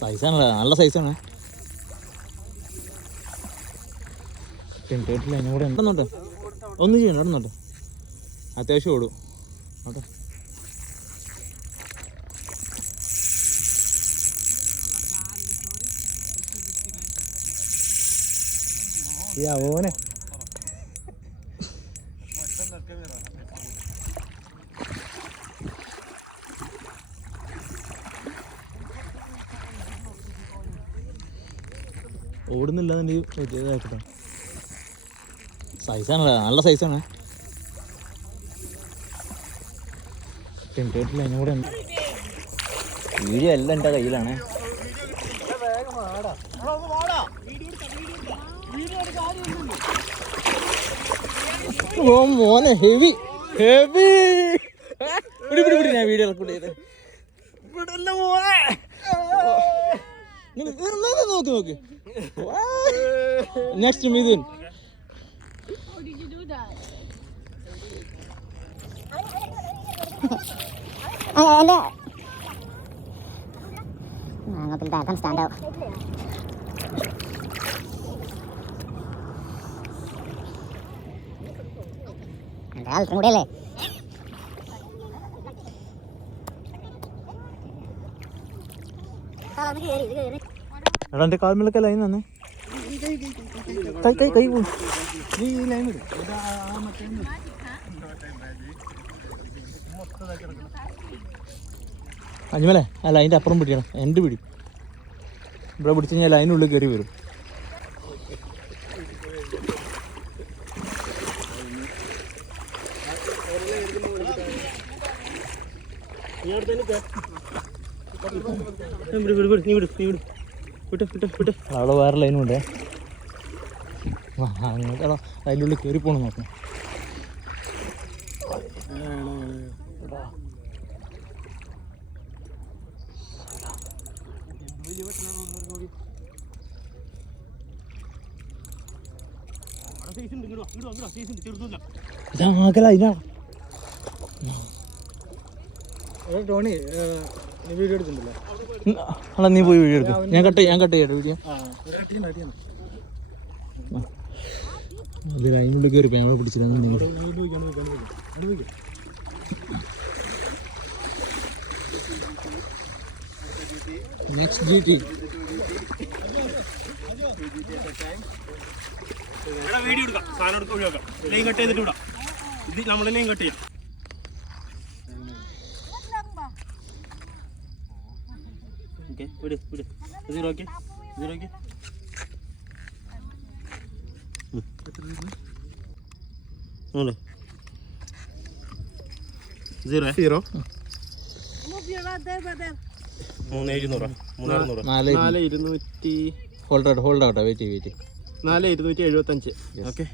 സൈസാണല്ലോ, നല്ല സൈസാണ്. കേട്ടില്ല, എന്നെ കൂടെ ഉണ്ടെന്നോട്ടെ, ഒന്നും ചെയ്യണ്ട, ഇടുന്നോട്ടെ, അത്യാവശ്യം ഓടും ഓട്ടെ. ഓനെ ഓടുന്നില്ല. സൈസാണല്ലോ, നല്ല സൈസാണ്. കേട്ടില്ല, എന്നെ കൂടെ ഉണ്ട്. വീഡിയോ എല്ലാം എൻ്റെ കയ്യിലാണ്. ഓ മോനെ, ഹെവി ഹെവി. ഞാൻ വീഡിയോ റെക്കോർഡ് ചെയ്ത് നോക്ക് നോക്ക്. Next Mithun. stand out. Real, trudele. എടാ എൻ്റെ കാൽമേലൊക്കെ ലൈൻ തന്നെ. കൈ പോകും. നീ ഈ ലൈൻ ഇടും. അജ്മലേ, ആ ലൈൻ്റെ അപ്പുറം പിടിക്കണം. എൻ്റെ പിടി ഇവിടെ പിടിച്ച് കഴിഞ്ഞാൽ ലൈനുള്ളിൽ കയറി വരും. അവിടെ വേറെ ലൈനും ഉണ്ടേ. അങ്ങോട്ടാ അതിൻ്റെ ഉള്ളിൽ കയറി പോകണം നോക്കാം. ഇതാകല അതിനാ ടോണി. നീ വീഡിയോ എടുക്കുന്നില്ല? അല്ല, നീ പോയി വീഡിയോ എടുക്കും. ഞാൻ കട്ട് ചെയ്യട്ടെ വീഡിയോ. അതിൽ അതിനുള്ളിൽ കയറി ഞങ്ങളെ പിടിച്ചില്ല. Next GT. വീഡിയോ എടുക്കാം, സാധനം എടുക്കാൻ ഒഴിവാക്കാം. ലൈൻ കട്ട് ചെയ്തിട്ട് വിടാം. ഇത് നമ്മുടെ ലൈൻ കട്ട് ചെയ്യാം. ഓക്കെ, വിട് വിട്. Zero okay, zero okay. Zero zero 3700 4 200. Hold ആവട്ടെ, വെയിറ്റ് 4275. ഓക്കെ.